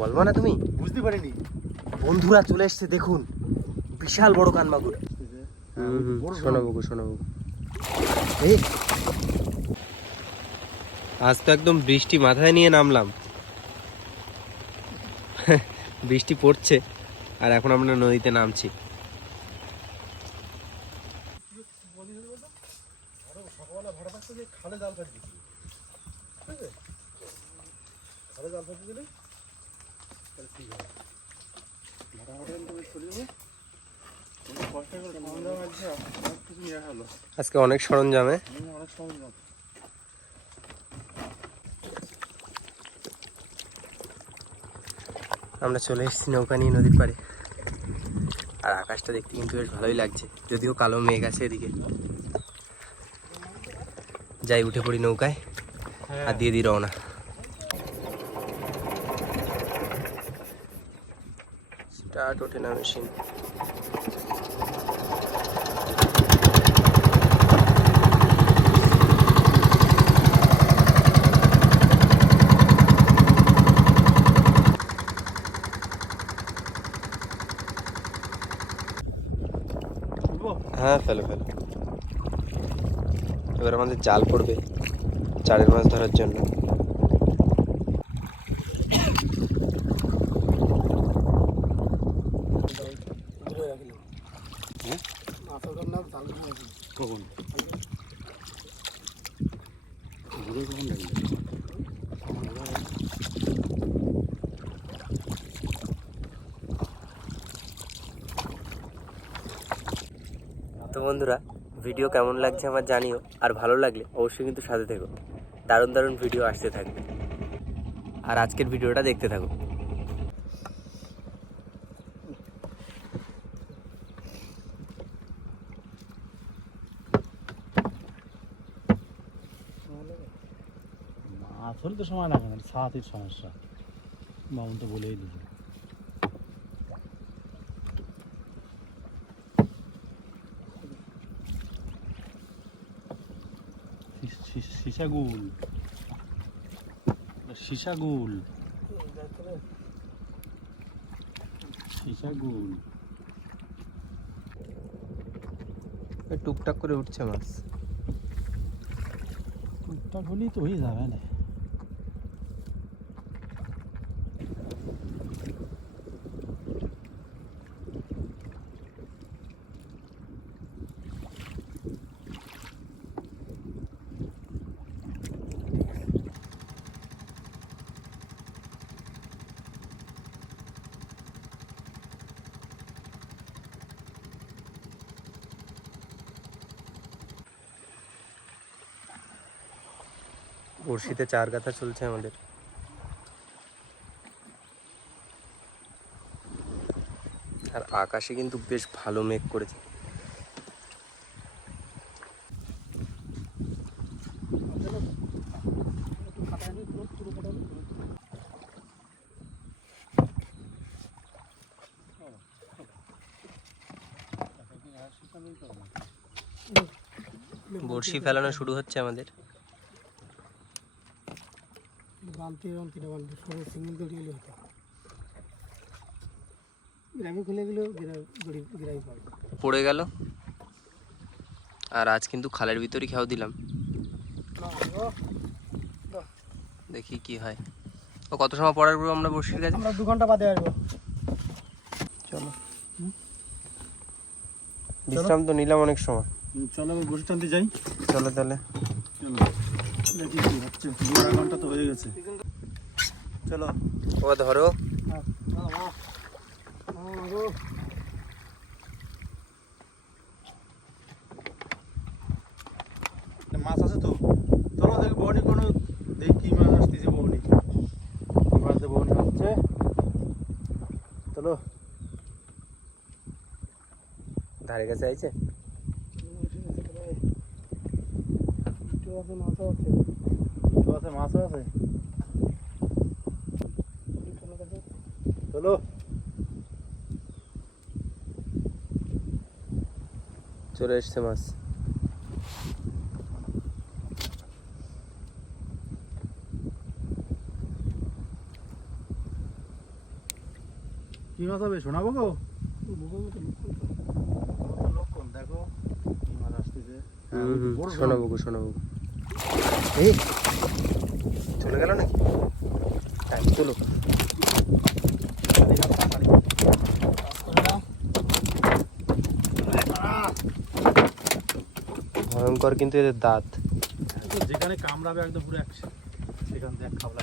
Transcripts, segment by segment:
বলব না তুমি? বুঝতে পারিনি। বন্ধুরা চলে এসছে দেখুন। বিশাল বড় কানমাগুর মাগুর শোনাবো গো শোনাবো। আজ তো একদম বৃষ্টি মাথায় নিয়ে নামলাম। বৃষ্টি পড়ছে আর এখন আমরা নদীতে নামছি সকালবেলা ভাড়া থাকতে যে খালে জাল ফেলছি ঠিক আছে খালে জাল ফেলতে দিলে তাহলে ঠিক হবে ভাড়া ভাড়া করে চলে যাবে অনেক কষ্ট করে সরঞ্জাম আছে অনেক কিছু নিয়ে হলো আজকে অনেক সরঞ্জামে। সরঞ্জাম আমরা চলে এসেছি নৌকা নিয়ে নদীর পাড়ে। আর আকাশটা দেখতে কিন্তু বেশ ভালোই লাগছে। যদিও কালো মেঘ আছে এদিকে। যাই, উঠে পড়ি নৌকায়। আর দিয়ে দিই রওনা। স্টার্ট ওঠে না মেশিন হ্যাঁ ফেলো ফেলো। এবার আমাদের জাল পড়বে চারের মাছ ধরার জন্য। তো বন্ধুরা ভিডিও কেমন লাগছে আমার জানিও, আর ভালো লাগলে অবশ্যই কিন্তু সাথে থেকো। দারুণ দারুণ ভিডিও আসতে থাকবে। আর আজকের ভিডিওটা দেখতে থাকো। হলে তো সময় লাগে না ছাতির সমস্যা। মামুন তো বলেই দিল। সীসাগুল। সীসাগুল। সীসাগুল। টুকটাক করে উঠছে মাছ। টুকটাক হলেই তো হয়ে যাবে না। বড়শিতে চার গাথা চলছে আমাদের। আর আকাশে কিন্তু বেশ ভালো মেঘ করেছে। বড়শি ফেলানো শুরু হচ্ছে আমাদের। বালতি এবং তিনটা বালতি সব সিঙ্গেল দড়ি হলে হতো। গ্রামে খুলে দড়ি গ্রামে পড়ে। গেল। আর আজ কিন্তু খালের ভিতরই খেয়াও দিলাম। দেখি কি হয়। ও কত সময় পড়ার পর আমরা বসির কাছে আমরা দু ঘণ্টা বাদে আসব। চলো। বিশ্রাম তো নিলাম অনেক সময়। চলো বসে টানতে যাই। চলো তাহলে। চলো। দেখি কি হচ্ছে দু আড়াই ঘণ্টা তো হয়ে গেছে। চলো। ও ধরো। মাছ আছে তো। চলো দেখি বহনি কোনো দেখি কি মাছ আসতেছে বহনি কি মাছ দিয়ে হচ্ছে। চলো। ধারে কাছে আইছে? আছে মাছও আছে। তো আছে মাছও আছে। চলো। চলে এসছে মাছ। কি মাছ হবে শোনাবো গো? লক্ষণ দেখো শোনাবো গো শোনাবো এই চলে গেল নাকি? চলো। ভয়ঙ্কর কিন্তু এদের দাঁত। যেখানে কামড়াবে একদম পুরো সেখান থেকে খাবলা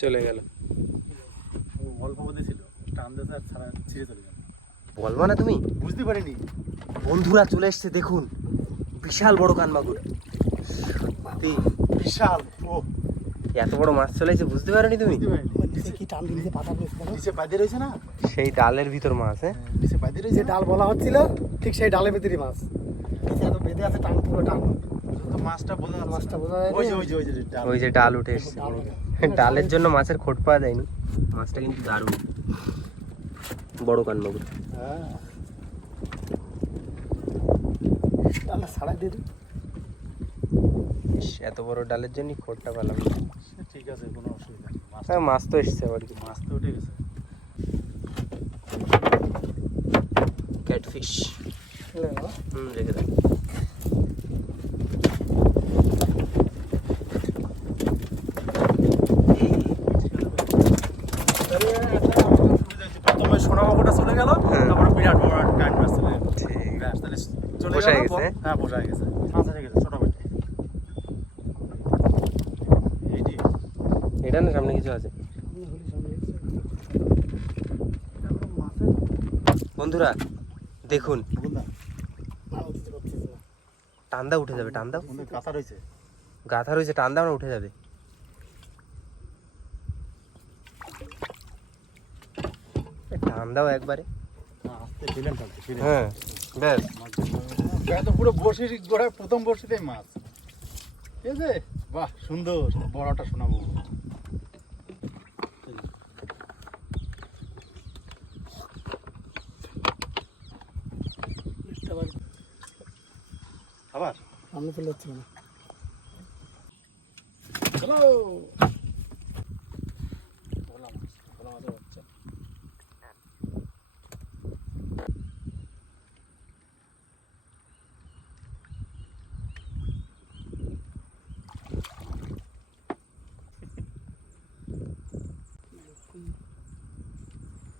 চলে গেল। অল্প মধ্যে ছিল। টান ছাড়া ছিঁড়ে চলে গেল। বলব না তুমি? বুঝতে পারিনি। বন্ধুরা চলে এসছে দেখুন। বিশাল বড় কানমাগুর সত্যি। বিশাল ও। এত বড় মাছ চলে এসেছে বুঝতে পারোনি তুমি? নিচে কি টান নিচে পাতা। নিচে রয়েছে না? সেই ডালের ভিতর মাছ হ্যাঁ? নিচে পাইতে যে রয়েছে ডাল বলা হচ্ছিল ঠিক সেই ডালের ভিতরে মাছ। নিচে এত বেঁধে আছে টান পুরো টান মাছটা বোঝা মাছটা বোঝা যায় ওই যে ওই যে ওই যে ডাল। ওই যে ডাল উঠে এসছে। ডাল ডালের জন্য মাছের খোট পাওয়া যায়নি। মাছটা কিন্তু দারুণ। বড় কানমাগুর হ্যাঁ। ডালটা ছাড়াই দিয়ে ইস, এত বড় ডালের জন্য খোরটা পেলাম না। ঠিক আছে কোনো অসুবিধা নেই। মাছ হ্যাঁ মাছ তো এসছে আবার। কি মাছ তো উঠে গেছে। ক্যাটফিশ হুম রেখে দেন প্রথমে সোনা মাগুরটা চলে গেল হ্যাঁ। তারপরে বিরাট বড় একটা কাঠ মাছ চলে গেল ঠিক ব্যাস, তাহলে চলে বসে হ্যাঁ বসা গেছে। মাছ গেছে ছোট বেটে এইটি। এটা না সামনে কিছু আছে। বন্ধুরা দেখুন। না। টান্দা উঠে যাবে টান্দা। কাঁথা রয়েছে। গাথা রয়েছে টান্দা না উঠে যাবে। টান্দাও একবারে। হ্যাঁ হ্যাঁ ব্যাস। গায়ে তো পুরো বসে গোড়ায় প্রথম বসিতে মাছ। ঠিক আছে? বাহ সুন্দর। বড়টা শোনাবো। আবার? সামনে চলে যাচ্ছে না চলো ভোলা মাছ ভোলা মাছের বাচ্চা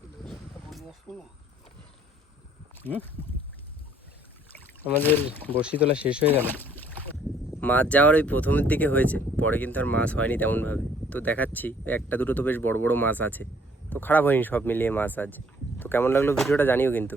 বলে আসব না আমাদের বসি তোলা শেষ হয়ে গেল। মাছ যাওয়ার ওই প্রথমের দিকে হয়েছে, পরে কিন্তু আর মাছ হয়নি তেমনভাবে। তো দেখাচ্ছি, একটা দুটো তো বেশ বড় বড় মাছ আছে। তো খারাপ হয়নি সব মিলিয়ে মাছ আজ। তো কেমন লাগল ভিডিওটা জানিও কিন্তু।